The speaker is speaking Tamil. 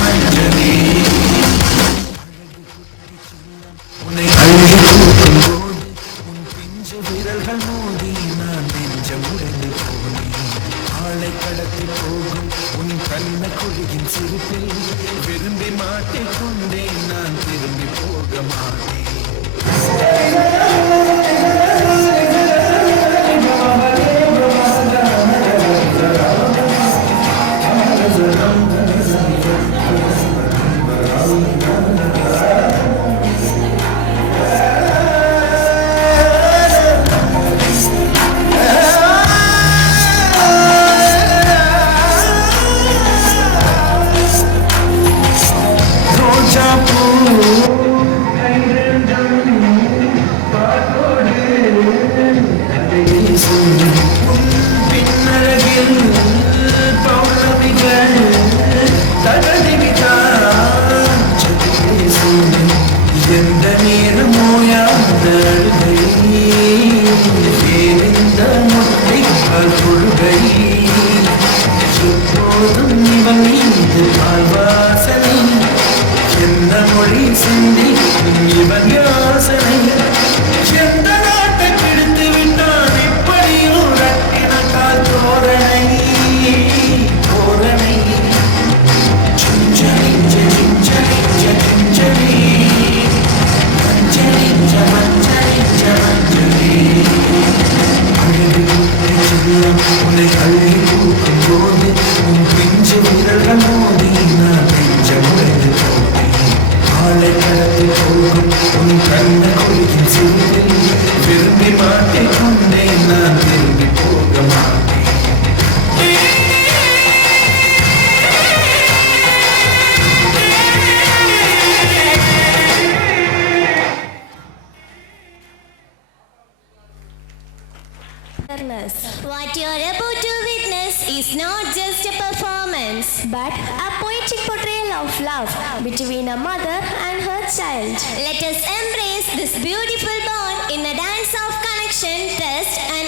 மஞ்சளே உன்னை அள்ளி தூக்கும் போது உன் பிஞ்சு விரல்கள் மோதி நான் நெஞ்சம் உடைந்து போனேன். ஆளை கடத்தி போகும் உன் கண்ண கொழுகின் சிரிப்பில் விரும்பி மாட்டிக்கொண்டேன். நான் திரும்பி போக மாட்டேன். உன்னை அள்ளி தூக்கும் போது உன் பிஞ்சு விரல்கள் மோதி நான் நெஞ்சம் உடைந்து போனேன். ஆளை கடத்தி போகும் உன் கண்ண கொழுகின் சிரிப்பில் விரும்பி மாட்டிக்கொண்டேன். நான் திரும்பி போக மாட்டேன். What you're about to witness is not just a performance, but a poetic portrayal of love between a mother and her child. Let us embrace this beautiful bond in a dance of connection, trust, and